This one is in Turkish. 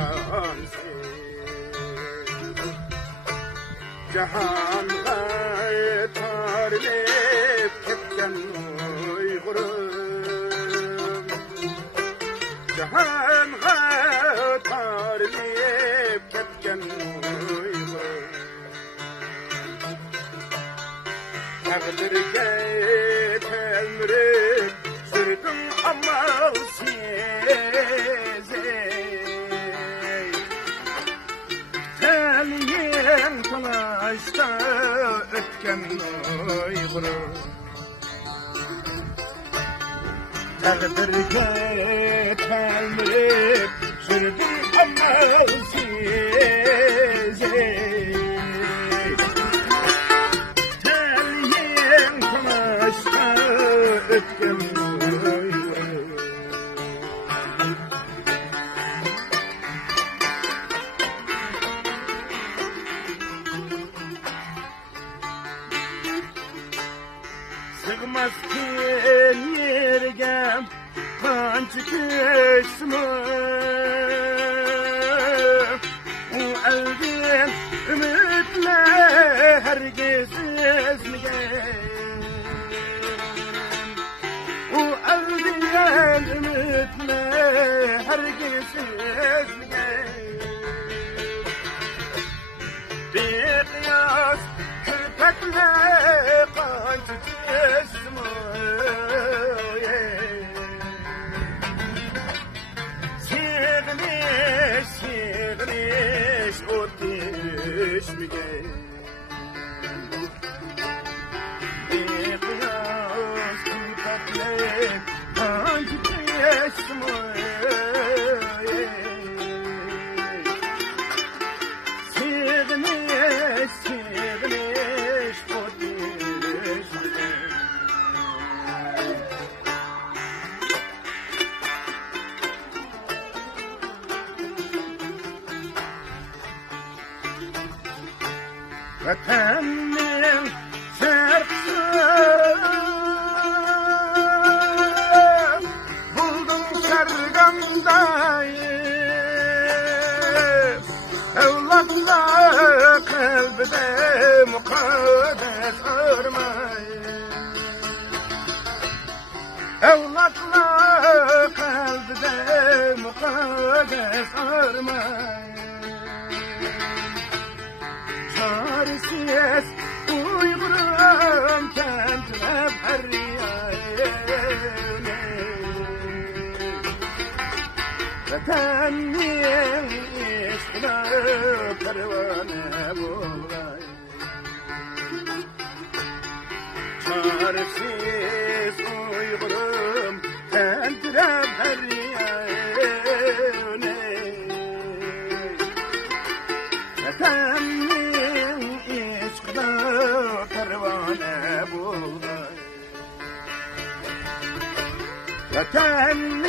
yansın. Cahanға tarlep ketken uygurum, cahanға tarlep ketken uygurum. Takdirge telmirip sürdüm amalsız, telyen talaşta ötken uygurum. Takdirge telmirip sürdüm amalsız, ötken uygurum. Sığmazken yerge kançı kısmı, o elden ümitle herkes ezmeyen, o elden ümitle herkes ezmeyen. Bir kıyas köpekle kançı kısmı, Sığınış, sığınış o düşmüge. Bir kıyas köpekle kançı kısmı, Sığınış, sığınış o düşmüge. Vatanın şarkısı buldum sargandayım, evlatla kalbide mukaddes armayım, evlatla kalbide mukaddes armayım. Çaresiz uygurum tentrep her yerine, vatanın işkine pervane bulay. Çaresiz uygurum tentrep her yerine, vatanın pervane bulay. Vatanın